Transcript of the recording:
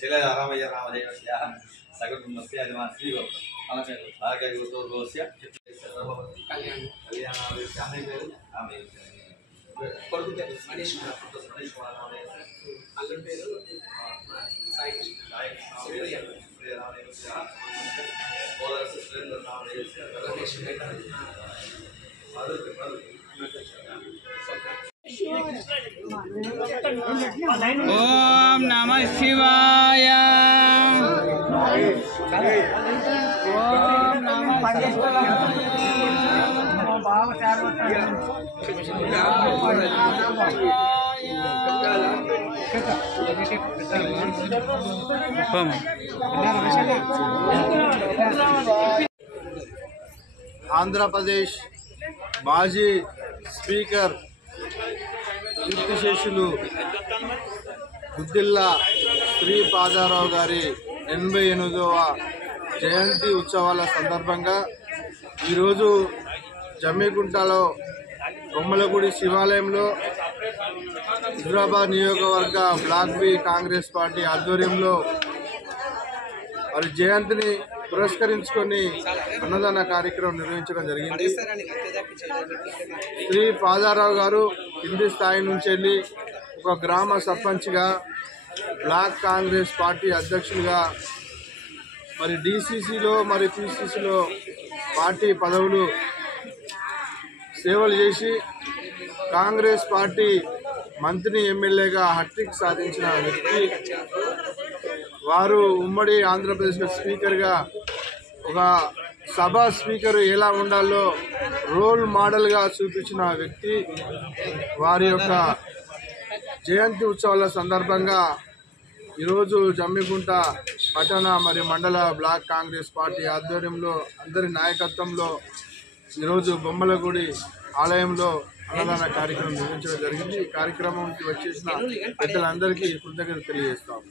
శిల రామయ్య రామదేవస్య సగకుటుంబస్య యజమానస్య ఆరోగ్యగోత్రోస్య కళ్యాణాలస్య ఆమె కొడుకు పేరు మనీష్ కుమార్ అల్లుడి పేరు సాయి కృష్ణ రామదేవస్య సోదరస్య సురేంద్ర రామదేవస్య రమేష్ ओम नमः शिवाय। ओम नमः आंध्र प्रदेश माजी स्पीकर కీర్తిశేషులు గుద్దిల్ల శ్రీ పాదారావు గారి 88వ జయంతి ఉత్సవాల సందర్భంగా ఈరోజు జమ్మికుంటలో బొమ్మలగుడి శివాలయంలో హైదరాబాద్ నియోజకవర్గ బ్లాక్ బి కాంగ్రెస్ పార్టీ ఆధ్వర్యంలో వారి జయంతిని పురస్కరించుకొని అన్నదాన కార్యక్రమం నిర్వహించడం జరిగింది. శ్రీ పాదారావు గారు కింది స్థాయి నుంచి వెళ్ళి ఒక గ్రామ సర్పంచ్గా, బ్లాక్ కాంగ్రెస్ పార్టీ అధ్యక్షులుగా, మరి డిసిసిలో మరి పిసిసిలో పార్టీ పదవులు సేవలు చేసి కాంగ్రెస్ పార్టీ మంత్రి ఎమ్మెల్యేగా హ్యాట్రిక్ సాధించిన వ్యక్తి. వారు ఉమ్మడి ఆంధ్రప్రదేశ్ స్పీకర్గా ఒక సభ స్పీకర్ ఎలా ఉండాలో రోల్ మోడల్గా చూపించిన వ్యక్తి. వారి యొక్క జయంతి ఉత్సవాల సందర్భంగా ఈరోజు జమ్మికుంట పట్టణ మరియు మండల బ్లాక్ కాంగ్రెస్ పార్టీ ఆధ్వర్యంలో అందరి నాయకత్వంలో ఈరోజు బొమ్మలగుడి ఆలయంలో అన్నదాన కార్యక్రమం నిర్వహించడం జరిగింది. ఈ కార్యక్రమానికి వచ్చేసిన పెద్దలందరికీ కృతజ్ఞతలు తెలియజేస్తాము.